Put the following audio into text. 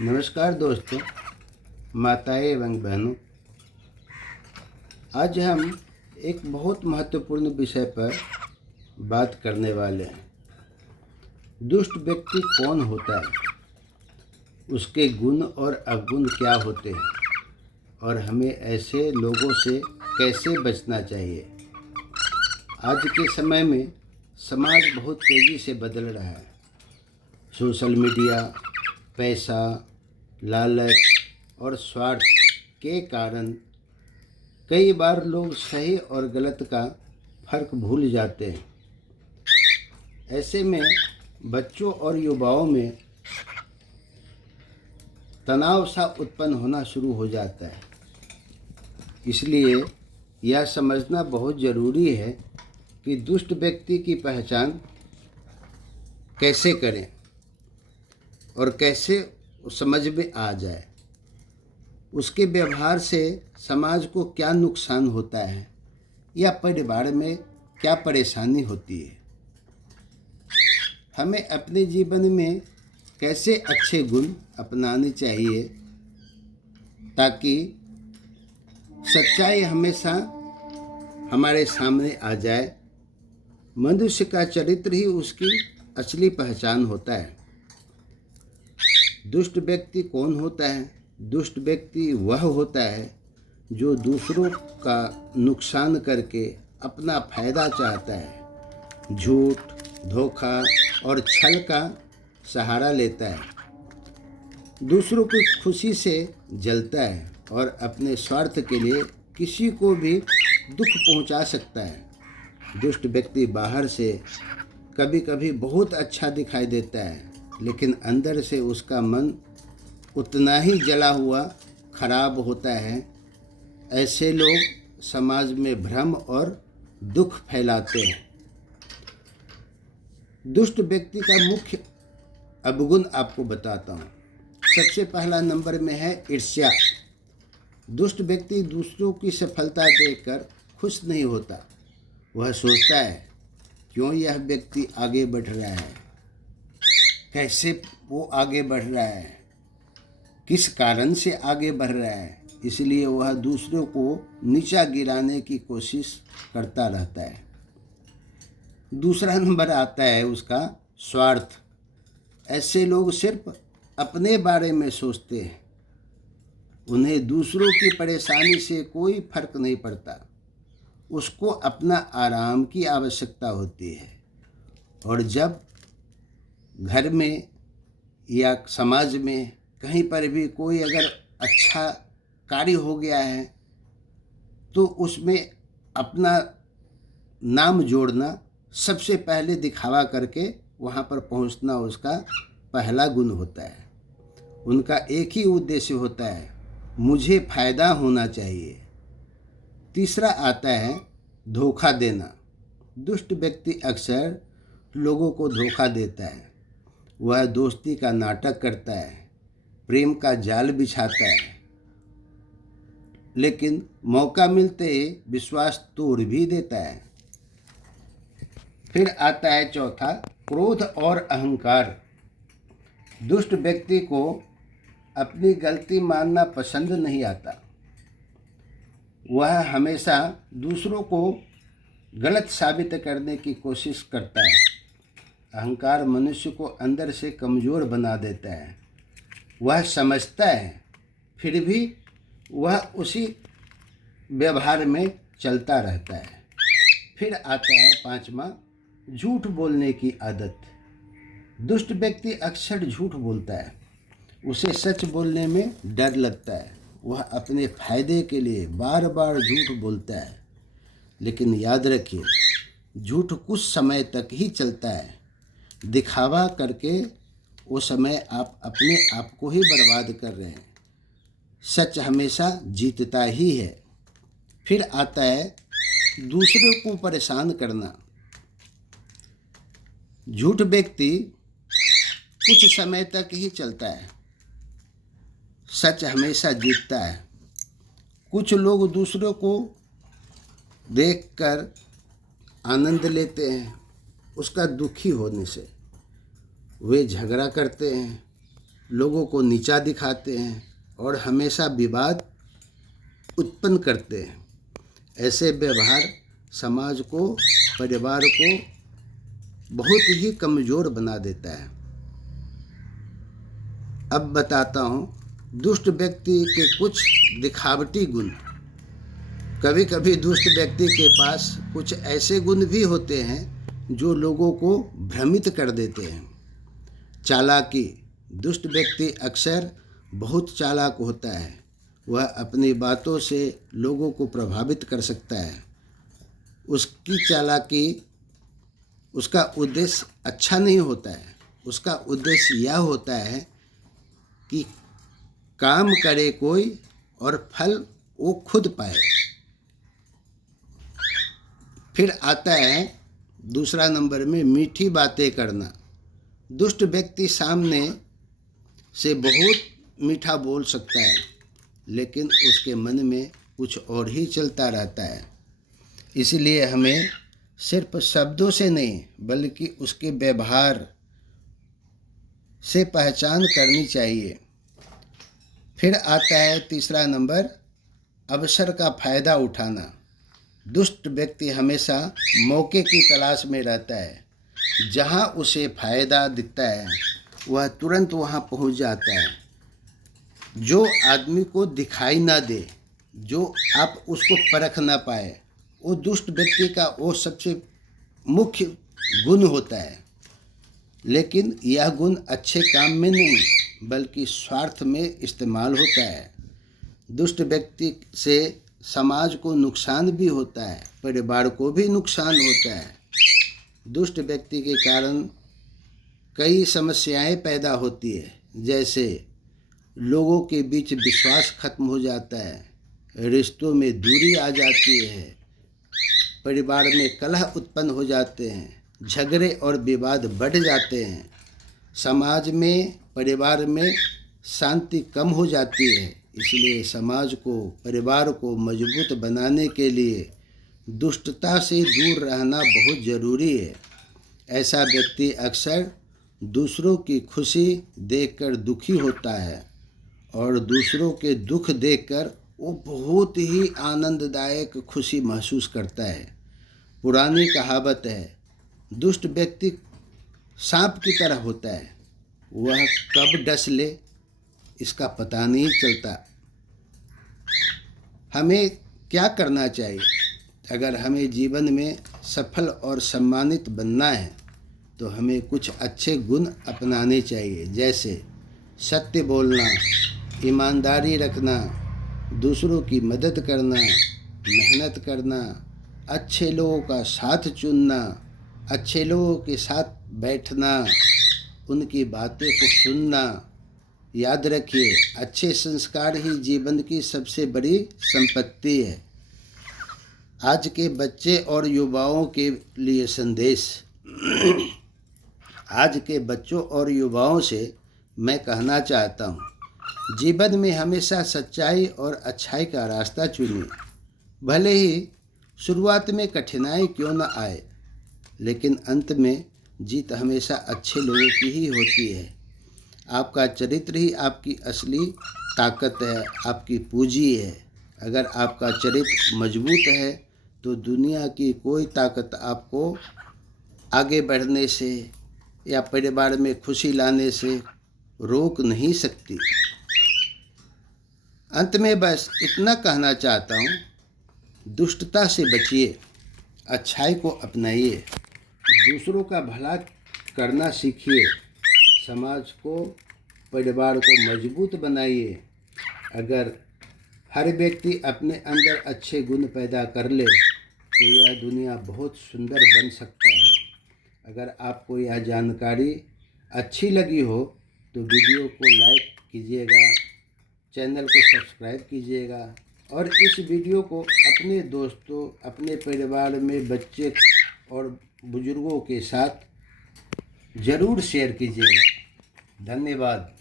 नमस्कार दोस्तों, माताएं एवं बहनों। आज हम एक बहुत महत्वपूर्ण विषय पर बात करने वाले हैं। दुष्ट व्यक्ति कौन होता है, उसके गुण और अवगुण क्या होते हैं और हमें ऐसे लोगों से कैसे बचना चाहिए। आज के समय में समाज बहुत तेज़ी से बदल रहा है। सोशल मीडिया, पैसा, लालच और स्वार्थ के कारण कई बार लोग सही और गलत का फर्क भूल जाते हैं। ऐसे में बच्चों और युवाओं में तनाव सा उत्पन्न होना शुरू हो जाता है। इसलिए यह समझना बहुत ज़रूरी है कि दुष्ट व्यक्ति की पहचान कैसे करें और कैसे समझ में आ जाए। उसके व्यवहार से समाज को क्या नुकसान होता है या परिवार में क्या परेशानी होती है। हमें अपने जीवन में कैसे अच्छे गुण अपनाने चाहिए ताकि सच्चाई हमेशा हमारे सामने आ जाए। मनुष्य का चरित्र ही उसकी असली पहचान होता है। दुष्ट व्यक्ति कौन होता है? दुष्ट व्यक्ति वह होता है जो दूसरों का नुकसान करके अपना फायदा चाहता है, झूठ, धोखा और छल का सहारा लेता है, दूसरों की खुशी से जलता है और अपने स्वार्थ के लिए किसी को भी दुख पहुंचा सकता है। दुष्ट व्यक्ति बाहर से कभी कभी बहुत अच्छा दिखाई देता है, लेकिन अंदर से उसका मन उतना ही जला हुआ खराब होता है। ऐसे लोग समाज में भ्रम और दुख फैलाते हैं। दुष्ट व्यक्ति का मुख्य अवगुण आपको बताता हूँ। सबसे पहला नंबर में है ईर्ष्या। दुष्ट व्यक्ति दूसरों की सफलता देखकर खुश नहीं होता। वह सोचता है, क्यों यह व्यक्ति आगे बढ़ रहा है, कैसे वो आगे बढ़ रहा है, किस कारण से आगे बढ़ रहा है। इसलिए वह दूसरों को नीचा गिराने की कोशिश करता रहता है। दूसरा नंबर आता है उसका स्वार्थ। ऐसे लोग सिर्फ अपने बारे में सोचते हैं। उन्हें दूसरों की परेशानी से कोई फर्क नहीं पड़ता। उसको अपना आराम की आवश्यकता होती है। और जब घर में या समाज में कहीं पर भी कोई अगर अच्छा कार्य हो गया है तो उसमें अपना नाम जोड़ना, सबसे पहले दिखावा करके वहाँ पर पहुँचना उसका पहला गुण होता है। उनका एक ही उद्देश्य होता है, मुझे फ़ायदा होना चाहिए। तीसरा आता है धोखा देना। दुष्ट व्यक्ति अक्सर लोगों को धोखा देता है। वह दोस्ती का नाटक करता है, प्रेम का जाल बिछाता है, लेकिन मौका मिलते ही विश्वास तोड़ भी देता है। फिर आता है चौथा, क्रोध और अहंकार। दुष्ट व्यक्ति को अपनी गलती मानना पसंद नहीं आता। वह हमेशा दूसरों को गलत साबित करने की कोशिश करता है। अहंकार मनुष्य को अंदर से कमज़ोर बना देता है। वह समझता है, फिर भी वह उसी व्यवहार में चलता रहता है। फिर आता है पांचवा, झूठ बोलने की आदत। दुष्ट व्यक्ति अक्सर झूठ बोलता है। उसे सच बोलने में डर लगता है। वह अपने फायदे के लिए बार बार झूठ बोलता है। लेकिन याद रखिए, झूठ कुछ समय तक ही चलता है। दिखावा करके वो समय आप अपने आप को ही बर्बाद कर रहे हैं। सच हमेशा जीतता ही है। फिर आता है दूसरों को परेशान करना। झूठ व्यक्ति कुछ समय तक ही चलता है। सच हमेशा जीतता है। कुछ लोग दूसरों को देखकर आनंद लेते हैं। उसका दुखी होने से वे झगड़ा करते हैं, लोगों को नीचा दिखाते हैं और हमेशा विवाद उत्पन्न करते हैं। ऐसे व्यवहार समाज को, परिवार को बहुत ही कमज़ोर बना देता है। अब बताता हूँ दुष्ट व्यक्ति के कुछ दिखावटी गुण। कभी कभी दुष्ट व्यक्ति के पास कुछ ऐसे गुण भी होते हैं जो लोगों को भ्रमित कर देते हैं। चालाकी। दुष्ट व्यक्ति अक्सर बहुत चालाक होता है। वह अपनी बातों से लोगों को प्रभावित कर सकता है। उसकी चालाकी, उसका उद्देश्य अच्छा नहीं होता है। उसका उद्देश्य यह होता है कि काम करे कोई और फल वो खुद पाए। फिर आता है दूसरा नंबर में मीठी बातें करना। दुष्ट व्यक्ति सामने से बहुत मीठा बोल सकता है, लेकिन उसके मन में कुछ और ही चलता रहता है। इसलिए हमें सिर्फ शब्दों से नहीं बल्कि उसके व्यवहार से पहचान करनी चाहिए। फिर आता है तीसरा नंबर, अवसर का फ़ायदा उठाना। दुष्ट व्यक्ति हमेशा मौके की तलाश में रहता है। जहाँ उसे फ़ायदा दिखता है वह तुरंत वहाँ पहुँच जाता है। जो आदमी को दिखाई ना दे, जो आप उसको परख ना पाए, वो दुष्ट व्यक्ति का वो सबसे मुख्य गुण होता है। लेकिन यह गुण अच्छे काम में नहीं बल्कि स्वार्थ में इस्तेमाल होता है। दुष्ट व्यक्ति से समाज को नुकसान भी होता है, परिवार को भी नुकसान होता है। दुष्ट व्यक्ति के कारण कई समस्याएं पैदा होती है, जैसे लोगों के बीच विश्वास खत्म हो जाता है, रिश्तों में दूरी आ जाती है, परिवार में कलह उत्पन्न हो जाते हैं, झगड़े और विवाद बढ़ जाते हैं, समाज में, परिवार में शांति कम हो जाती है। इसलिए समाज को, परिवार को मजबूत बनाने के लिए दुष्टता से दूर रहना बहुत ज़रूरी है। ऐसा व्यक्ति अक्सर दूसरों की खुशी देखकर दुखी होता है और दूसरों के दुख देखकर वो बहुत ही आनंददायक खुशी महसूस करता है। पुरानी कहावत है, दुष्ट व्यक्ति सांप की तरह होता है, वह कब डस ले इसका पता नहीं चलता। हमें क्या करना चाहिए? अगर हमें जीवन में सफल और सम्मानित बनना है तो हमें कुछ अच्छे गुण अपनाने चाहिए, जैसे सत्य बोलना, ईमानदारी रखना, दूसरों की मदद करना, मेहनत करना, अच्छे लोगों का साथ चुनना, अच्छे लोगों के साथ बैठना, उनकी बातें को सुनना। याद रखिए, अच्छे संस्कार ही जीवन की सबसे बड़ी संपत्ति है। आज के बच्चे और युवाओं के लिए संदेश। आज के बच्चों और युवाओं से मैं कहना चाहता हूँ, जीवन में हमेशा सच्चाई और अच्छाई का रास्ता चुनिए। भले ही शुरुआत में कठिनाई क्यों न आए, लेकिन अंत में जीत हमेशा अच्छे लोगों की ही होती है। आपका चरित्र ही आपकी असली ताकत है, आपकी पूंजी है। अगर आपका चरित्र मजबूत है तो दुनिया की कोई ताकत आपको आगे बढ़ने से या परिवार में खुशी लाने से रोक नहीं सकती। अंत में बस इतना कहना चाहता हूँ, दुष्टता से बचिए, अच्छाई को अपनाइए, दूसरों का भला करना सीखिए, समाज को, परिवार को मजबूत बनाइए। अगर हर व्यक्ति अपने अंदर अच्छे गुण पैदा कर ले तो यह दुनिया बहुत सुंदर बन सकता है। अगर आपको यह जानकारी अच्छी लगी हो तो वीडियो को लाइक कीजिएगा, चैनल को सब्सक्राइब कीजिएगा और इस वीडियो को अपने दोस्तों, अपने परिवार में बच्चे और बुजुर्गों के साथ ज़रूर शेयर कीजिएगा। धन्यवाद।